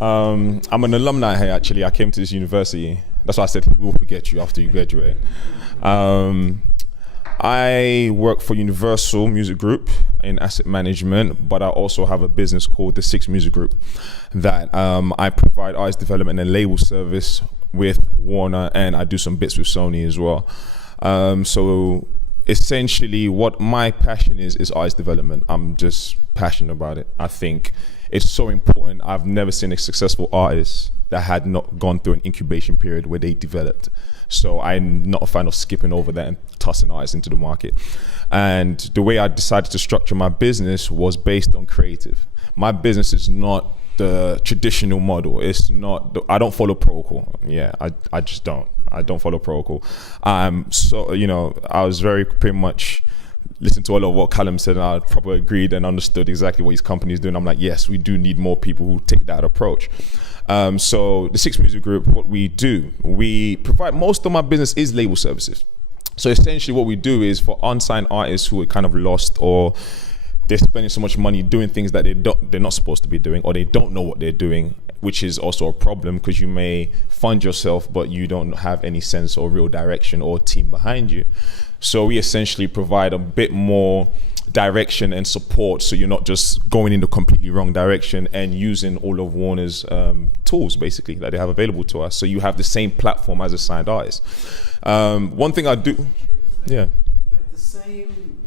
I'm an alumni here, actually. I came to this university. That's why I said he will forget you after you graduate. I work for Universal Music Group in asset management, but I also have a business called the Six Music Group that I provide artist development and label service with Warner, and I do some bits with Sony as well. So essentially what my passion is artist development. I'm just passionate about it. I think it's so important. I've never seen a successful artist that had not gone through an incubation period where they developed. So I'm not a fan of skipping over that and tossing artists into the market. And the way I decided to structure my business was based on creative. My business is not the traditional model. It's not, I don't follow protocol. Yeah, I just don't. I don't follow protocol. So, I was very pretty much listened to a lot of what Callum said, and I probably agreed and understood exactly what his company is doing. I'm like, yes, we do need more people who take that approach. So the Six Music Group, what we do, we provide, most of my business is label services. So essentially what we do is for unsigned artists who are kind of lost, or they're spending so much money doing things that they're not supposed to be doing, or they don't know what they're doing, which is also a problem because you may fund yourself but you don't have any sense or real direction or team behind you. So we essentially provide a bit more direction and support, so you're not just going in the completely wrong direction, and using all of Warner's tools basically that they have available to us, so you have the same platform as a signed artist. One thing I do, yeah. You have the same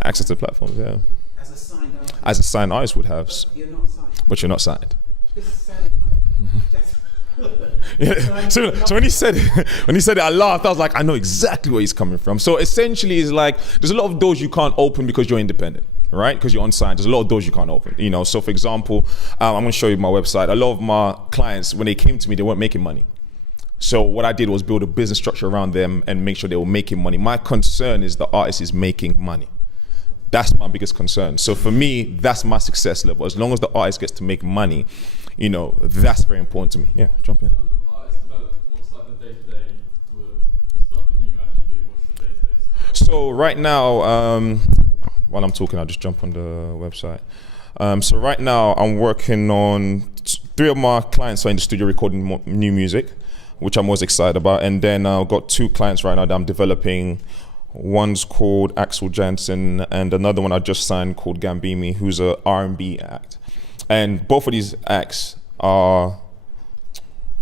access to the platforms, yeah. As a signed artist. As a signed artist would have. But you're not signed. But you're not signed. This sounded like just yeah. So when he said it, I laughed. I was like, I know exactly where he's coming from. So essentially, it's like there's a lot of doors you can't open because you're independent, right? Because you're unsigned. There's a lot of doors you can't open. So for example, I'm going to show you my website. A lot of my clients, when they came to me, they weren't making money. So what I did was build a business structure around them and make sure they were making money. My concern is the artist is making money. That's my biggest concern. So for me, that's my success level. As long as the artist gets to make money, that's very important to me. Yeah, jump in. Artists develop, what's like the day-to-day work, the stuff that you actually do? What's the day-to-day stuff? So right now, while I'm talking, I'll just jump on the website. So right now, I'm working on 3 of my clients are in the studio recording new music, which I'm always excited about. And then I've got 2 clients right now that I'm developing. One's called Axel Jansen, and another one I just signed called Gambimi, who's a R&B act. And both of these acts are,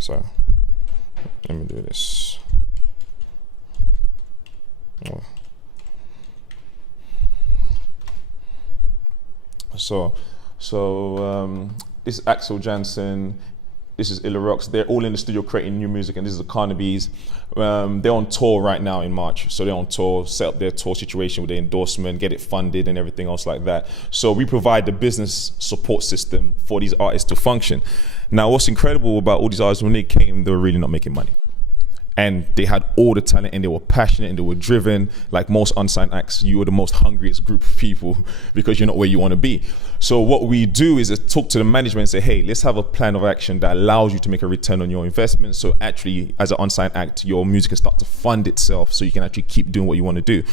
sorry, let me do this. Oh. So this is Axel Jansen, this is Illa Rocks. They're all in the studio creating new music, and this is the Carnaby's. They're on tour right now in March. So they're on tour, set up their tour situation with their endorsement, get it funded and everything else like that. So we provide the business support system for these artists to function. Now, what's incredible about all these artists, when they came, they were really not making money. And they had all the talent, and they were passionate, and they were driven. Like most unsigned acts, you are the most hungriest group of people because you're not where you want to be. So what we do is talk to the management and say, hey, let's have a plan of action that allows you to make a return on your investment. So actually, as an unsigned act, your music can start to fund itself, so you can actually keep doing what you want to do.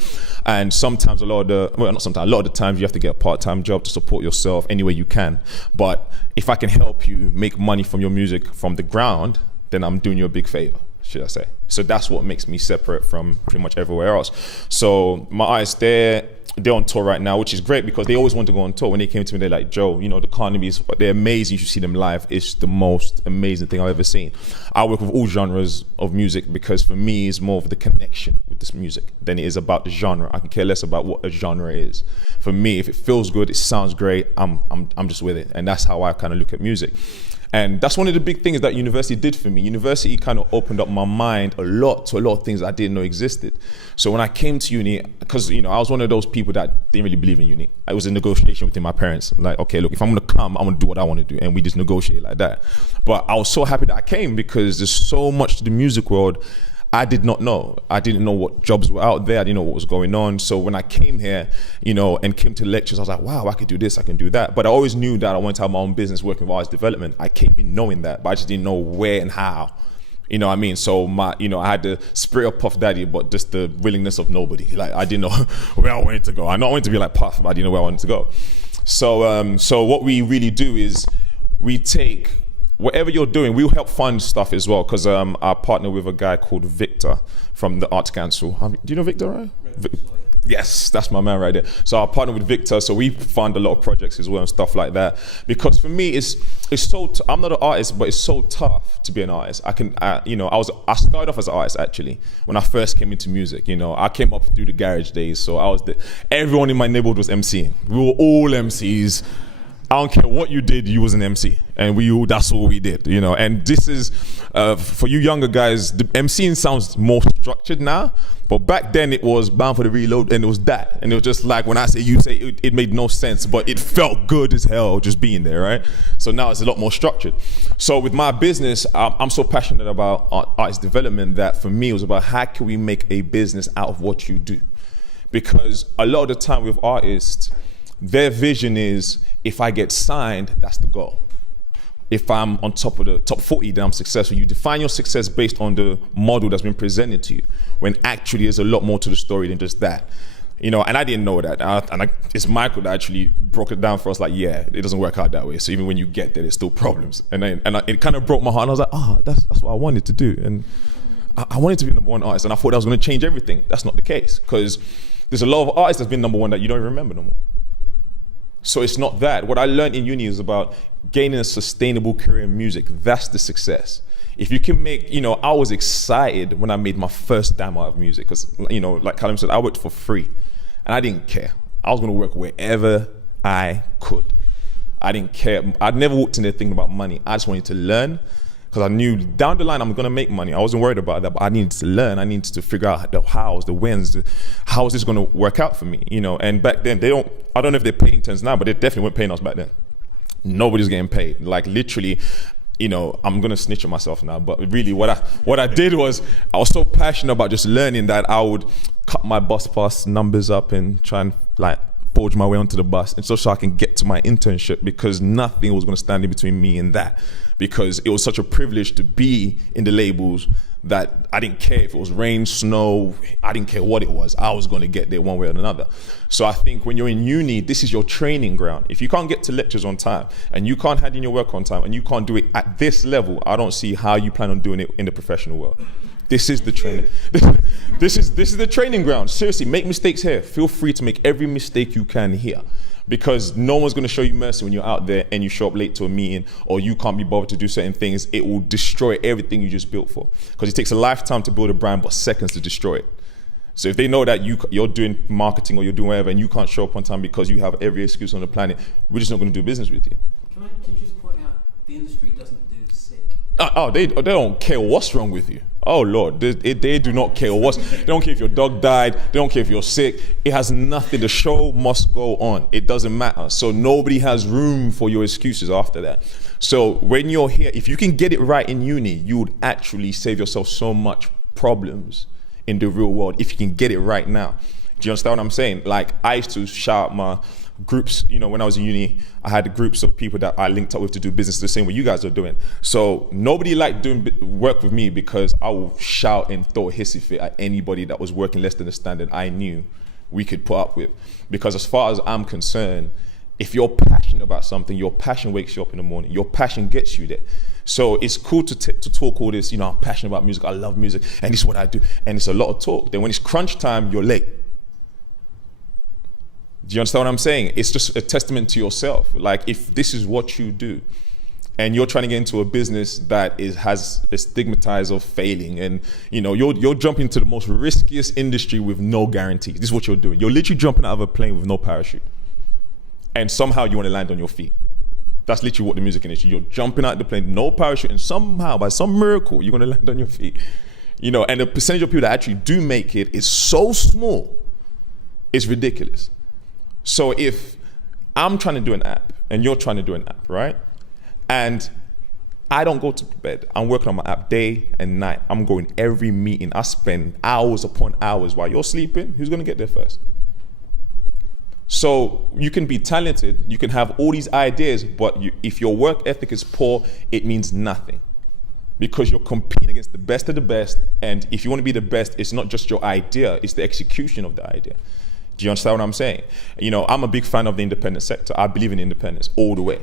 And sometimes a lot of the times you have to get a part-time job to support yourself any way you can. But if I can help you make money from your music from the ground, then I'm doing you a big favor, should I say. So that's what makes me separate from pretty much everywhere else. So my artists, they're on tour right now, which is great because they always want to go on tour. When they came to me, they're like, Joe, the Carnaby's, they're amazing. You should see them live. It's the most amazing thing I've ever seen. I work with all genres of music because for me, it's more of the connection with this music than it is about the genre. I can care less about what a genre is. For me, if it feels good, it sounds great, I'm just with it. And that's how I kind of look at music. And that's one of the big things that university did for me. University kind of opened up my mind a lot to a lot of things I didn't know existed. So when I came to uni, because I was one of those people that didn't really believe in uni. I was in negotiation with my parents. Like, okay, look, if I'm gonna come, I'm gonna do what I want to do, and we just negotiate like that. But I was so happy that I came because there's so much to the music world I did not know. I didn't know what jobs were out there. I didn't know what was going on. So when I came here, and came to lectures, I was like, wow, I could do this, I can do that. But I always knew that I wanted to have my own business working with artist development. I came in knowing that, but I just didn't know where and how. You know what I mean? So I had the spirit of Puff Daddy, but just the willingness of nobody. Like, I didn't know where I wanted to go. I know I wanted to be like Puff, but I didn't know where I wanted to go. So what we really do is we take whatever you're doing, we'll help fund stuff as well, because I partner with a guy called Victor from the Arts Council. Do you know Victor, right? Yes, that's my man right there. So I partner with Victor, so we fund a lot of projects as well and stuff like that. Because for me, it's so I'm not an artist, but it's so tough to be an artist. I started off as an artist actually when I first came into music. I came up through the garage days, so everyone in my neighborhood was MCing. We were all MCs. I don't care what you did, you was an MC, and that's all we did, And this is, for you younger guys, the MCing sounds more structured now, but back then it was Bound for the Reload, and it was that. And it was just like, when I say you say, it made no sense, but it felt good as hell just being there, right? So now it's a lot more structured. So with my business, I'm so passionate about artist development that for me it was about how can we make a business out of what you do? Because a lot of the time with artists, their vision is, if I get signed, that's the goal. If I'm on top of the top 40, then I'm successful. You define your success based on the model that's been presented to you, when actually there's a lot more to the story than just that. And I didn't know that. It's Michael that actually broke it down for us, like, yeah, it doesn't work out that way. So even when you get there, there's still problems. It kind of broke my heart. And I was like, that's what I wanted to do. And I wanted to be number one artist, and I thought that was going to change everything. That's not the case, because there's a lot of artists that's been number one that you don't even remember no more. So it's not that. What I learned in uni is about gaining a sustainable career in music. That's the success. If you can make, I was excited when I made my first dime out of music, because, like Callum said, I worked for free and I didn't care. I was going to work wherever I could. I didn't care. I'd never walked in there thinking about money. I just wanted to learn, because I knew down the line I'm going to make money. I wasn't worried about that, but I needed to learn. I needed to figure out the hows, the whens, how is this going to work out for me, And back then, I don't know if they're paying interns now, but they definitely weren't paying us back then. Nobody's getting paid. Like, literally, I'm going to snitch on myself now, but really what I did was, I was so passionate about just learning that I would cut my bus pass numbers up and try and forge my way onto the bus, and so I can get to my internship, because nothing was going to stand in between me and that. Because it was such a privilege to be in the labels that I didn't care if it was rain, snow, I didn't care what it was. I was going to get there one way or another. So I think when you're in uni, this is your training ground. If you can't get to lectures on time, and you can't hand in your work on time, and you can't do it at this level, I don't see how you plan on doing it in the professional world. This is the training. This is the training ground. Seriously, make mistakes here. Feel free to make every mistake you can here, because no one's going to show you mercy when you're out there and you show up late to a meeting, or you can't be bothered to do certain things. It will destroy everything you just built for, because it takes a lifetime to build a brand, but seconds to destroy it. So if they know that you're doing marketing or you're doing whatever, and you can't show up on time because you have every excuse on the planet, we're just not going to do business with you. Can you just point out, the industry doesn't do sick? They don't care what's wrong with you. Oh Lord, they do not care they don't care if your dog died, they don't care if you're sick. It has nothing. The show must go on. It doesn't matter. So nobody has room for your excuses after that. So when you're here, if you can get it right in uni, you would actually save yourself so much problems in the real world if you can get it right now. Do you understand what I'm saying? Like, I used to shout out my groups, when I was in uni, I had groups of people that I linked up with to do business the same way you guys are doing. So nobody liked doing work with me, because I will shout and throw a hissy fit at anybody that was working less than the standard I knew we could put up with. Because as far as I'm concerned, if you're passionate about something, your passion wakes you up in the morning. Your passion gets you there. So it's cool to talk all this, I'm passionate about music, I love music, and this is what I do. And it's a lot of talk. Then when it's crunch time, you're late. Do you understand what I'm saying? It's just a testament to yourself. Like, if this is what you do, and you're trying to get into a business that has a stigmatized of failing, and you're jumping into the most riskiest industry with no guarantees. This is what you're doing. You're literally jumping out of a plane with no parachute, and somehow you want to land on your feet. That's literally what the music industry. You're jumping out of the plane, no parachute, and somehow, by some miracle, you're going to land on your feet. And the percentage of people that actually do make it is so small, it's ridiculous. So if I'm trying to do an app and you're trying to do an app, right? And I don't go to bed. I'm working on my app day and night. I'm going every meeting. I spend hours upon hours while you're sleeping. Who's going to get there first? So you can be talented, you can have all these ideas, but if your work ethic is poor, it means nothing. Because you're competing against the best of the best. And if you want to be the best, it's not just your idea, it's the execution of the idea. Do you understand what I'm saying? I'm a big fan of the independent sector. I believe in independence all the way.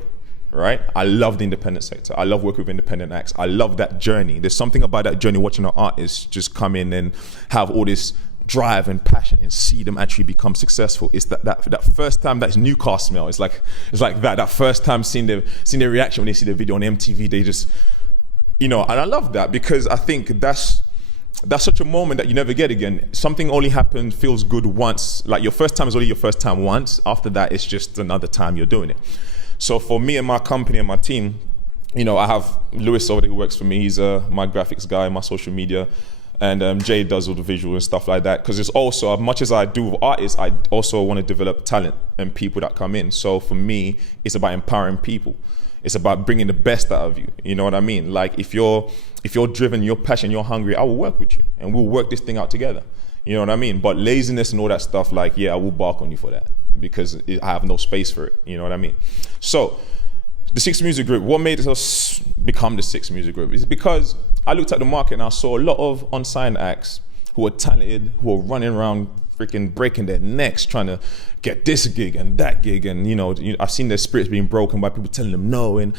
right? I love the independent sector. I love working with independent acts. I love that journey. There's something about that journey, watching an artist just come in and have all this drive and passion and see them actually become successful. It's that first time, that new car smell. It's like that first time seeing their reaction when they see the video on MTV. They just, and I love that, because I think that's such a moment that you never get again. Something only happened, feels good once. Like, your first time is only your first time once. After that, it's just another time you're doing it. So for me and my company and my team, I have Lewis over there who works for me. He's my graphics guy, my social media. And Jay does all the visual and stuff like that. Because it's also, as much as I do with artists, I also want to develop talent and people that come in. So for me, it's about empowering people. It's about bringing the best out of you. You know what I mean? Like, if you're driven, you're passionate, you're hungry, I will work with you and we'll work this thing out together. You know what I mean? But laziness and all that stuff, like, yeah, I will bark on you for that, because I have no space for it. You know what I mean? So the Six Music Group, what made us become the Six Music Group is because I looked at the market and I saw a lot of unsigned acts who are talented, who are running around freaking breaking their necks trying to get this gig and that gig, and I've seen their spirits being broken by people telling them no, and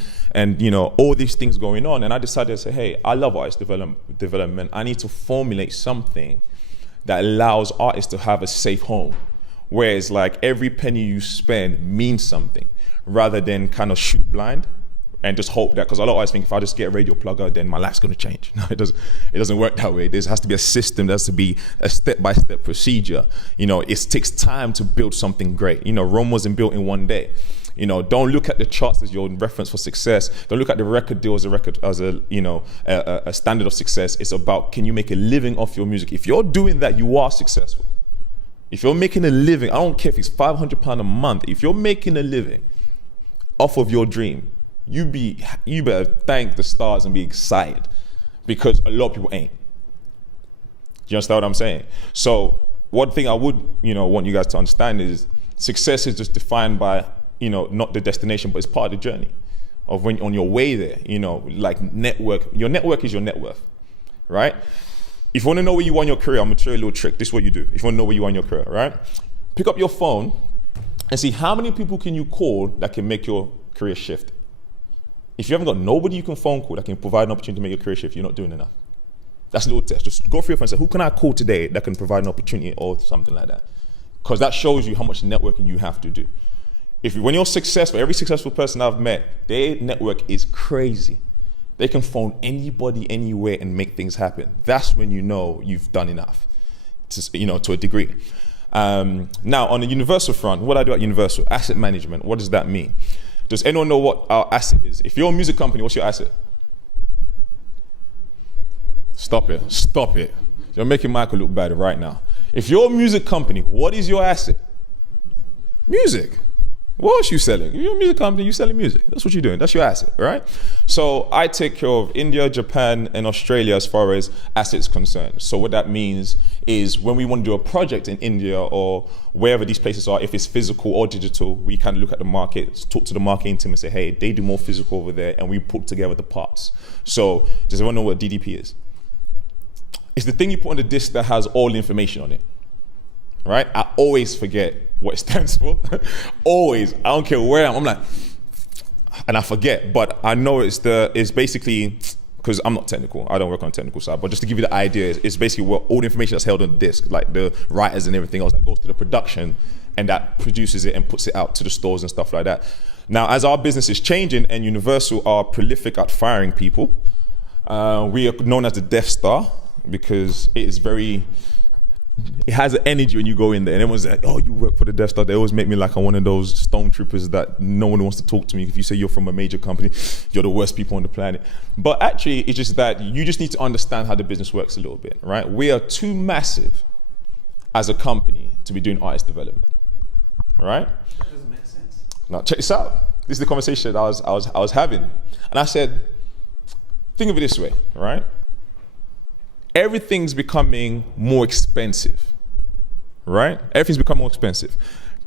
all these things going on. And I decided to say, hey, I love artist development. I need to formulate something that allows artists to have a safe home, where it's like every penny you spend means something, rather than kind of shoot blind and just hope that, because a lot of artists think, if I just get a radio plugger, then my life's going to change. No, it doesn't work that way. There has to be a system. There has to be a step-by-step procedure. It takes time to build something great. Rome wasn't built in one day. Don't look at the charts as your reference for success. Don't look at the record deal as a standard of success. It's about, can you make a living off your music? If you're doing that, you are successful. If you're making a living, I don't care if it's £500 a month. If you're making a living off of your dream, you better thank the stars and be excited, because a lot of people ain't. Do you understand what I'm saying? So one thing I would, want you guys to understand is, success is just defined by, not the destination, but it's part of the journey of when on your way there. Like network. Your network is your net worth, right? If you want to know where you are in your career, I'm going to show you a little trick. This is what you do. If you want to know where you are in your career, right? Pick up your phone and see how many people can you call that can make your career shift. If you haven't got nobody you can phone call that can provide an opportunity to make your career shift, you're not doing enough. That's a little test. Just go through your phone and say, who can I call today that can provide an opportunity, or something like that? Because that shows you how much networking you have to do. When you're successful, every successful person I've met, their network is crazy. They can phone anybody, anywhere, and make things happen. That's when you know you've done enough, to a degree. Now, on the Universal front, what I do at Universal, asset management, what does that mean? Does anyone know what our asset is? If you're a music company, what's your asset? Stop it. You're making Michael look bad right now. If you're a music company, what is your asset? Music. What else you selling? If you're a music company, you're selling music. That's what you're doing. That's your asset, right? So I take care of India, Japan, and Australia as far as assets concerned. So what that means is, when we want to do a project in India or wherever these places are, if it's physical or digital, we kind of look at the market, talk to the marketing team and say, hey, they do more physical over there, and we put together the parts. So does everyone know what DDP is? It's the thing you put on the disc that has all the information on it, right? I always forget what it stands for. Always. I don't care where I'm like, and I forget, but I know it's basically, because I'm not technical, I don't work on the technical side, but just to give you the idea, it's basically what all the information that's held on the disc, like the writers and everything else that goes to the production, and that produces it and puts it out to the stores and stuff like that. Now, as our business is changing and Universal are prolific at firing people, we are known as the Death Star, because it has an energy when you go in there, and everyone's like, oh, you work for the Death Star. They always make me like I'm one of those stormtroopers that no one wants to talk to me. If you say you're from a major company, you're the worst people on the planet. But actually, it's just that you just need to understand how the business works a little bit, right? We are too massive as a company to be doing artist development, right? That doesn't make sense. Now, check this out. This is the conversation that I was having. And I said, think of it this way, right? Everything's becoming more expensive, right? Everything's becoming more expensive.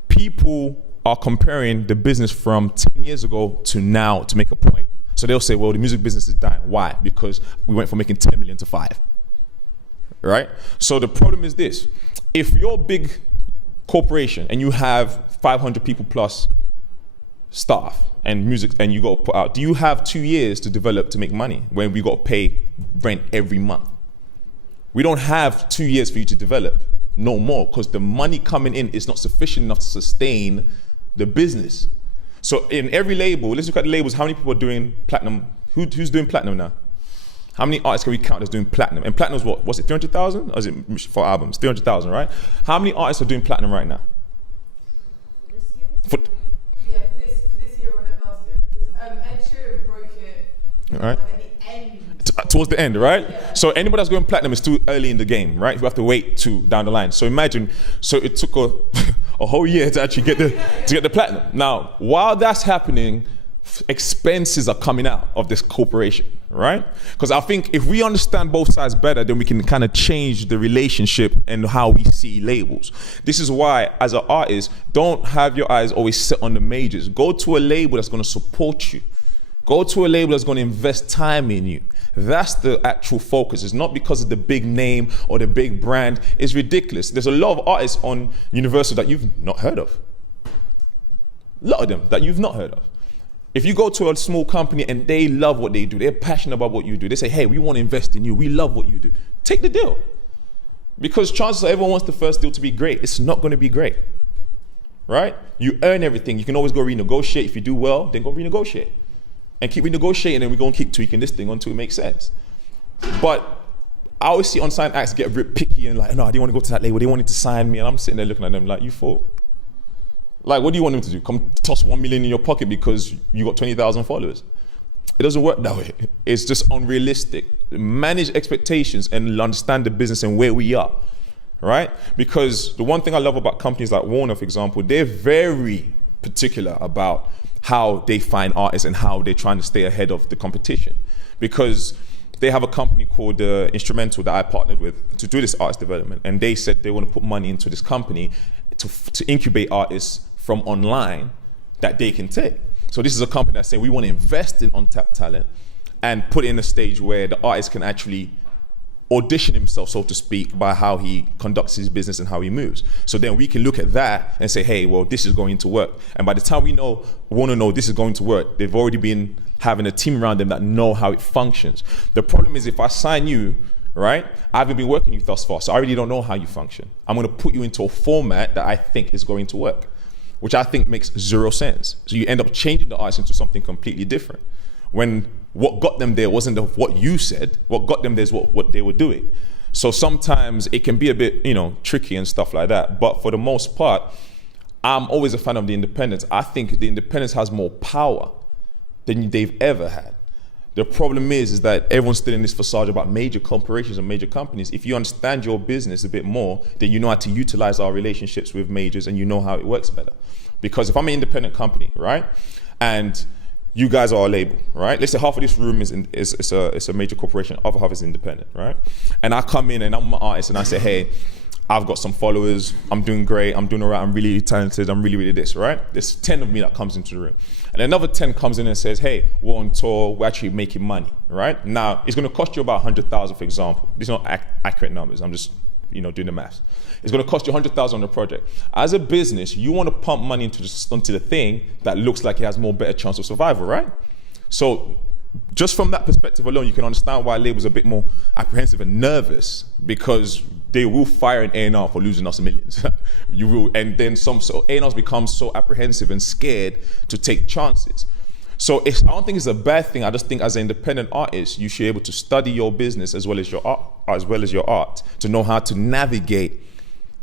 People are comparing the business from 10 years ago to now to make a point. So they'll say, well, the music business is dying. Why? Because we went from making 10 million to 5, right? So the problem is this. If you're a big corporation and you have 500 people plus staff and music, and you got to put out. Do you have 2 years to develop to make money when we got to pay rent every month? We don't have 2 years for you to develop, no more, because the money coming in is not sufficient enough to sustain the business. So in every label, let's look at the labels. How many people are doing platinum? Who's doing platinum now? How many artists can we count as doing platinum? And platinum is what? Was it 300,000? Or is it for albums? 300,000, right? How many artists are doing platinum right now? For this year? For this year or last year. Because Ed Sheeran broke it All right. at the end. Towards the end, right? Yeah. So anybody that's going platinum is too early in the game, right? You have to wait to down the line. So imagine, so it took a whole year to actually get the platinum. Now, while that's happening, expenses are coming out of this corporation, right? Because I think if we understand both sides better, then we can kind of change the relationship and how we see labels. This is why, as an artist, don't have your eyes always set on the majors. Go to a label that's going to support you. Go to a label that's going to invest time in you. That's the actual focus. It's not because of the big name or the big brand. It's ridiculous. There's a lot of artists on Universal that you've not heard of. A lot of them that you've not heard of. If you go to a small company and they love what they do, they're passionate about what you do, they say, hey, we want to invest in you, we love what you do, take the deal. Because chances are everyone wants the first deal to be great. It's not going to be great, right? You earn everything. You can always go renegotiate. If you do well, then go renegotiate. And keep renegotiating, and we're going to keep tweaking this thing until it makes sense. But I always see unsigned acts get a bit picky and like, no, I didn't want to go to that label. They wanted to sign me. And I'm sitting there looking at them like, you fool. Like, what do you want them to do? Come toss 1 million in your pocket because you got 20,000 followers? It doesn't work that way. It's just unrealistic. Manage expectations and understand the business and where we are, right? Because the one thing I love about companies like Warner, for example, they're very particular about how they find artists and how they're trying to stay ahead of the competition. Because they have a company called Instrumental that I partnered with to do this artist development. And they said they want to put money into this company to incubate artists from online that they can take. So this is a company that's saying we want to invest in untapped talent and put it in a stage where the artist can actually audition himself, so to speak, by how he conducts his business and how he moves. So then we can look at that and say, hey, well, this is going to work. And by the time we want to know this is going to work, they've already been having a team around them that know how it functions. The problem is if I sign you, right, I haven't been working with you thus far, so I really don't know how you function. I'm going to put you into a format that I think is going to work, which I think makes zero sense. So you end up changing the artist into something completely different. When what got them there wasn't what you said, what got them there is what they were doing. So sometimes it can be a bit, tricky and stuff like that. But for the most part, I'm always a fan of the independents. I think the independents has more power than they've ever had. The problem is that everyone's still in this facade about major corporations and major companies. If you understand your business a bit more, then you know how to utilize our relationships with majors and you know how it works better. Because if I'm an independent company, right, and you guys are a label, right? Let's say half of this room is a major corporation, other half is independent, right? And I come in and I'm an artist and I say, hey, I've got some followers, I'm doing great, I'm doing all right, I'm really talented, I'm really this, right? There's 10 of me that comes into the room. And another 10 comes in and says, hey, we're on tour, we're actually making money, right? Now, it's gonna cost you about 100,000, for example. These are not accurate numbers, I'm just doing the maths. It's gonna cost you 100,000 on the project. As a business, you wanna pump money into the thing that looks like it has more better chance of survival, right? So just from that perspective alone, you can understand why labels are a bit more apprehensive and nervous, because they will fire an A&R for losing us millions. You will, and then so A&Rs become so apprehensive and scared to take chances. So I don't think it's a bad thing. I just think as an independent artist, you should be able to study your business as well as your art, to know how to navigate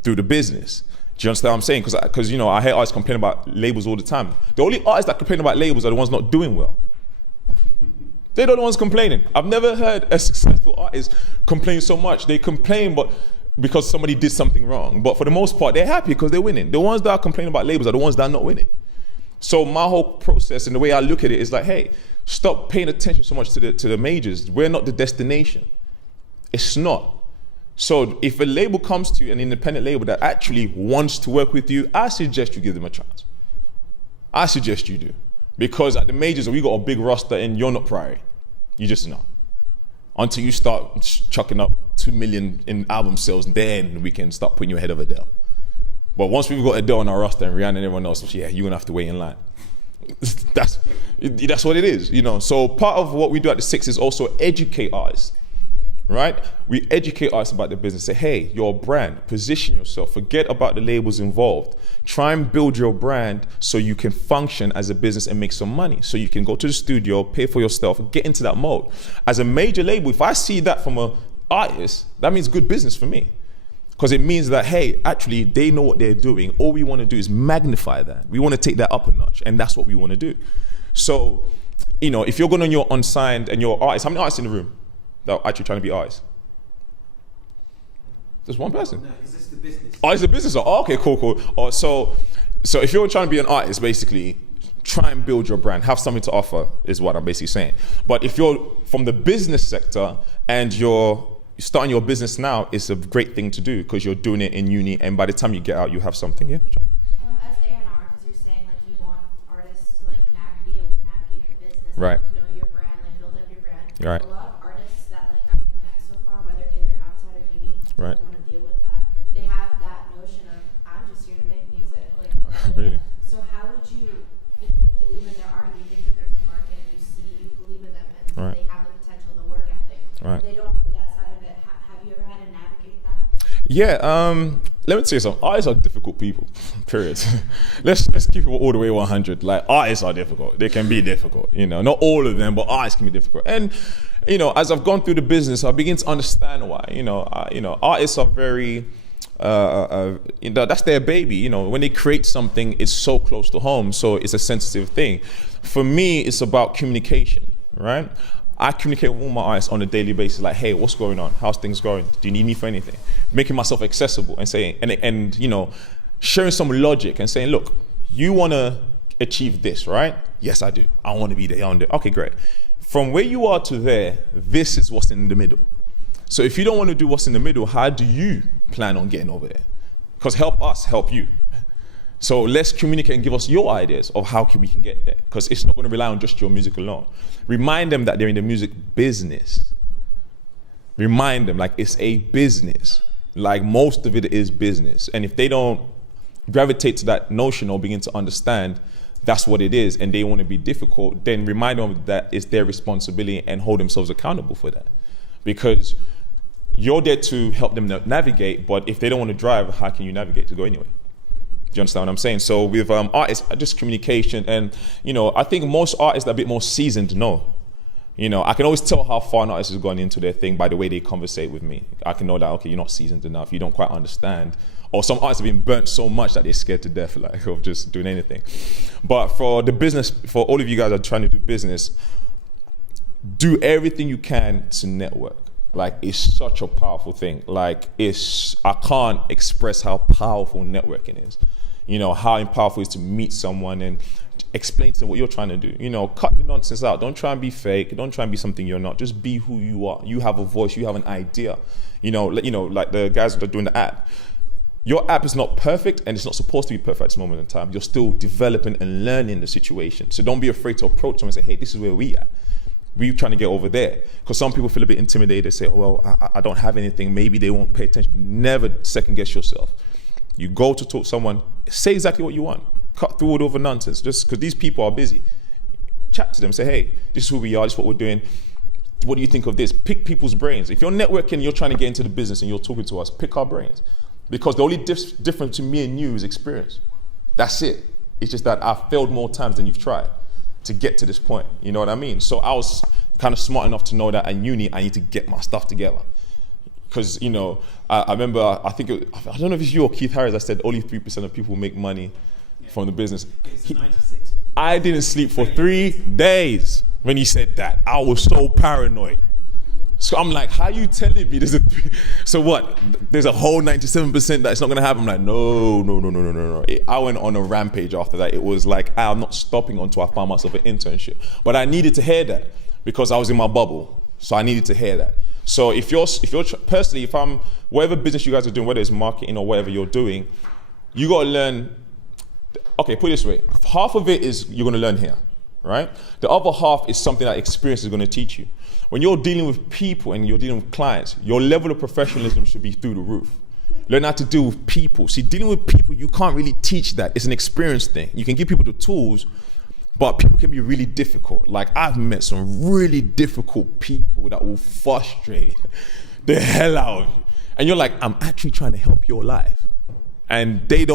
through the business. Do you understand what I'm saying? Because I hear artists complain about labels all the time. The only artists that complain about labels are the ones not doing well. They're the ones complaining. I've never heard a successful artist complain so much. They complain because somebody did something wrong. But for the most part, they're happy because they're winning. The ones that are complaining about labels are the ones that are not winning. So my whole process and the way I look at it is like, hey, stop paying attention so much to the majors. We're not the destination. It's not. So if a label comes to you, an independent label that actually wants to work with you, I suggest you give them a chance. I suggest you do. Because at the majors, we got a big roster and you're not priority. You just not. Until you start chucking up 2 million in album sales, then we can start putting you ahead of Adele. But once we've got Adele on our roster and Rihanna and everyone else, yeah, you're gonna have to wait in line. that's what it is, you know. So part of what we do at the Six is also educate artists, right? We educate artists about the business. Say, hey, you're a brand. Position yourself. Forget about the labels involved. Try and build your brand so you can function as a business and make some money. So you can go to the studio, pay for your stuff, and get into that mode. As a major label, if I see that from an artist, that means good business for me. Because it means that, hey, actually, they know what they're doing. All we want to do is magnify that. We want to take that up a notch, and that's what we want to do. So, you know, if you're going on your unsigned and you're artist, how many artists in the room that are actually trying to be artists? Just one person. No, is this the business? Oh, it's a business. Oh, okay, cool. Oh, so if you're trying to be an artist, basically, try and build your brand. Have something to offer is what I'm basically saying. But if you're from the business sector and you're starting your business now, it's a great thing to do because you're doing it in uni, and by the time you get out, you have something. Yeah. Sure. As A&R, because you're saying like you want artists to like be able to navigate the business, Right. know your brand, like build up your brand. Right. A lot of artists that like I have met so far, whether in or outside of uni, Right. don't want to deal with that. They have that notion of I'm just here to make music. Like Really? So how would you, if you believe in their art, and you think that there's a market, you believe in them, and Right. they have the potential and the work ethic. Right. They don't want to be that side of it. Have you ever had to navigate that? Yeah, let me tell you something. Artists are difficult people, period. let's keep it all the way 100. Like, artists are difficult. They can be difficult, you know. Not all of them, but artists can be difficult. And, you know, as I've gone through the business, I begin to understand why. You know, artists are very, that's their baby. You know, when they create something, it's so close to home, so it's a sensitive thing. For me, it's about communication, right? I communicate with all my artists on a daily basis, like, hey, what's going on? How's things going? Do you need me for anything? Making myself accessible and saying, and you know, sharing some logic and saying, look, you want to achieve this, right? Yes, I do. I want to be there. I want to do. Okay, great. From where you are to there, this is what's in the middle. So if you don't want to do what's in the middle, how do you plan on getting over there? Because help us help you. So let's communicate and give us your ideas of how we can get there. Because it's not going to rely on just your music alone. Remind them that they're in the music business. Remind them like it's a business. Like most of it is business. And if they don't gravitate to that notion or begin to understand that's what it is and they want to be difficult, then remind them that it's their responsibility and hold themselves accountable for that. Because you're there to help them navigate, but if they don't want to drive, how can you navigate to go anyway? Do you understand what I'm saying? So with artists, just communication, and you know, I think most artists that are a bit more seasoned know. You know, I can always tell how far an artist has gone into their thing by the way they conversate with me. I can know that, okay, you're not seasoned enough, you don't quite understand. Or some artists have been burnt so much that they're scared to death, like, of just doing anything. But for the business, for all of you guys that are trying to do business, do everything you can to network. Like, it's such a powerful thing. Like, I can't express how powerful networking is. You know, how powerful it is to meet someone and explain to them what you're trying to do. You know, cut the nonsense out. Don't try and be fake. Don't try and be something you're not. Just be who you are. You have a voice. You have an idea. You know, like the guys that are doing the app. Your app is not perfect, and it's not supposed to be perfect at this moment in time. You're still developing and learning the situation. So don't be afraid to approach someone and say, hey, this is where we at. We're trying to get over there. Because some people feel a bit intimidated. They say, oh, well, I don't have anything. Maybe they won't pay attention. Never second guess yourself. You go to talk to someone, say exactly what you want. Cut through all the other nonsense, just because these people are busy. Chat to them, say, hey, this is who we are, this is what we're doing. What do you think of this? Pick people's brains. If you're networking, you're trying to get into the business and you're talking to us, pick our brains. Because the only difference between me and you is experience. That's it. It's just that I've failed more times than you've tried to get to this point. You know what I mean? So I was kind of smart enough to know that at uni, I need to get my stuff together. Because, you know, I remember, I don't know if it's you or Keith Harris, I said only 3% of people make money from the business. It's 96. I didn't sleep for 3 days when he said that. I was so paranoid. So I'm like, how are you telling me there's so what? There's a whole 97% that's not gonna happen. I'm like, no. I went on a rampage after that. It was like, I'm not stopping until I found myself an internship. But I needed to hear that because I was in my bubble. So I needed to hear that. So if you're personally, if I'm, whatever business you guys are doing, whether it's marketing or whatever you're doing, you gotta learn, okay, put it this way, half of it is you're gonna learn here, right? The other half is something that experience is gonna teach you. When you're dealing with people and you're dealing with clients, your level of professionalism should be through the roof. Learn how to deal with people. See, dealing with people, you can't really teach that. It's an experience thing. You can give people the tools, But people can be really difficult. Like, I've met some really difficult people that will frustrate the hell out of you. And you're like, I'm actually trying to help your life. And they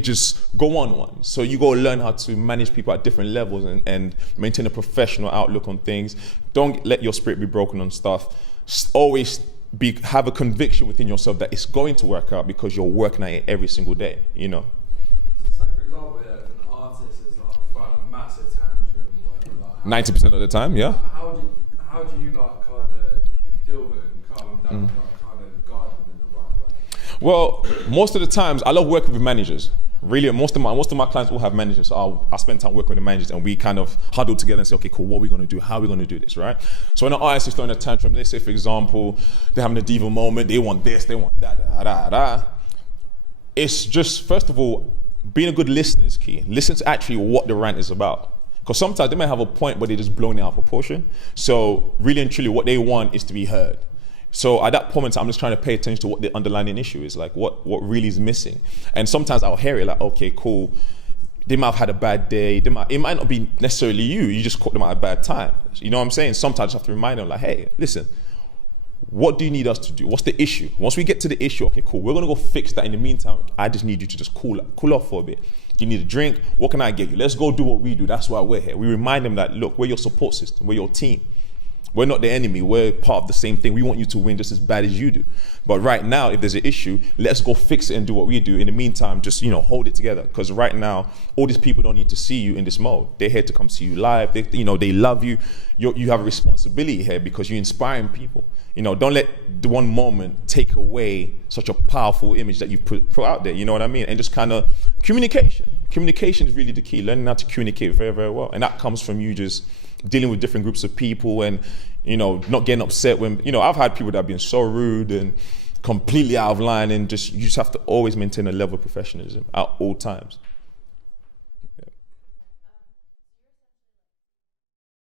just go on one. So you got to learn how to manage people at different levels and maintain a professional outlook on things. Don't let your spirit be broken on stuff. Always have a conviction within yourself that it's going to work out because you're working at it every single day, you know. So, for example, if an artist is like throwing a massive tantrum, or whatever, 90% of the time, yeah. How do you like kind of deal with it and calm them down, like kind of guide them in the right way? Well, most of the times, I love working with managers. Really, most of my clients will have managers. So I spend time working with the managers, and we kind of huddle together and say, okay, cool, what are we going to do? How are we going to do this, right? So when an artist is throwing a tantrum, let's say, for example, they're having a diva moment, they want this, they want that. It's just, first of all, being a good listener is key. Listen to actually what the rant is about. Because sometimes they might have a point, but they're just blown it out of proportion. So really and truly, what they want is to be heard. So at that point, I'm just trying to pay attention to what the underlying issue is, like what really is missing. And sometimes I'll hear it like, okay, cool. They might have had a bad day. It might not be necessarily you. You just caught them at a bad time. You know what I'm saying? Sometimes I have to remind them like, hey, listen, what do you need us to do? What's the issue? Once we get to the issue, okay, cool. We're going to go fix that. In the meantime, I just need you to just cool off for a bit. You need a drink. What can I get you? Let's go do what we do. That's why we're here. We remind them that, look, we're your support system. We're your team. We're not the enemy. We're part of the same thing. We want you to win just as bad as you do. But right now, if there's an issue, let's go fix it and do what we do. In the meantime, just, hold it together. Because right now, all these people don't need to see you in this mode. They're here to come see you live. They love you. You have a responsibility here because you're inspiring people. Don't let the one moment take away such a powerful image that you put out there. You know what I mean? And just kind of communication. Communication is really the key. Learning how to communicate very, very well. And that comes from you just dealing with different groups of people and, not getting upset when, I've had people that have been so rude and completely out of line, and you just have to always maintain a level of professionalism at all times.